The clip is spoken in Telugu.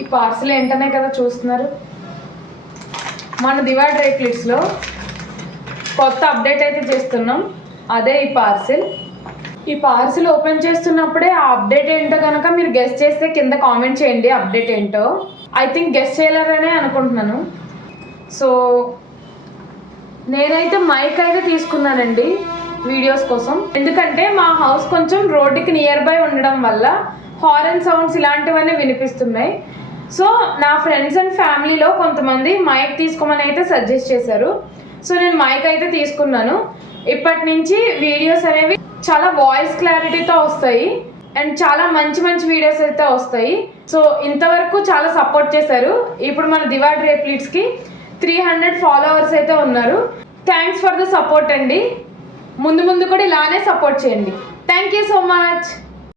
ఈ పార్సిల్ ఏంటనే కదా చూస్తున్నారు. మన దివా డ్రై ఫ్రూట్స్లో కొత్త అప్డేట్ అయితే చేస్తున్నాం. అదే ఈ పార్సిల్. ఈ పార్సిల్ ఓపెన్ చేస్తున్నప్పుడే ఆ అప్డేట్ ఏంటో కనుక మీరు గెస్ చేస్తే కింద కామెంట్ చేయండి. అప్డేట్ ఏంటో ఐ థింక్ గెస్ చేయలేరనే అనుకుంటున్నాను. సో నేనైతే మైక్ అయితే తీసుకున్నానండి వీడియోస్ కోసం. ఎందుకంటే మా హౌస్ కొంచెం రోడ్డుకి నియర్ బై ఉండడం వల్ల హారన్ సౌండ్స్ ఇలాంటివన్నీ వినిపిస్తున్నాయి. సో నా ఫ్రెండ్స్ అండ్ ఫ్యామిలీలో కొంతమంది మైక్ తీసుకోమని అయితే సజెస్ట్ చేశారు. సో నేను మైక్ అయితే తీసుకున్నాను. ఇప్పటి నుంచి వీడియోస్ అనేవి చాలా వాయిస్ క్లారిటీతో వస్తాయి అండ్ చాలా మంచి మంచి వీడియోస్ అయితే వస్తాయి. సో ఇంతవరకు చాలా సపోర్ట్ చేశారు. ఇప్పుడు మన దివా డ్రై ఫ్రూట్స్కి 300 ఫాలోవర్స్ అయితే ఉన్నారు. థ్యాంక్స్ ఫర్ ద సపోర్ట్ అండి. ముందు ముందు కూడా ఇలానే సపోర్ట్ చేయండి. Thank you so much.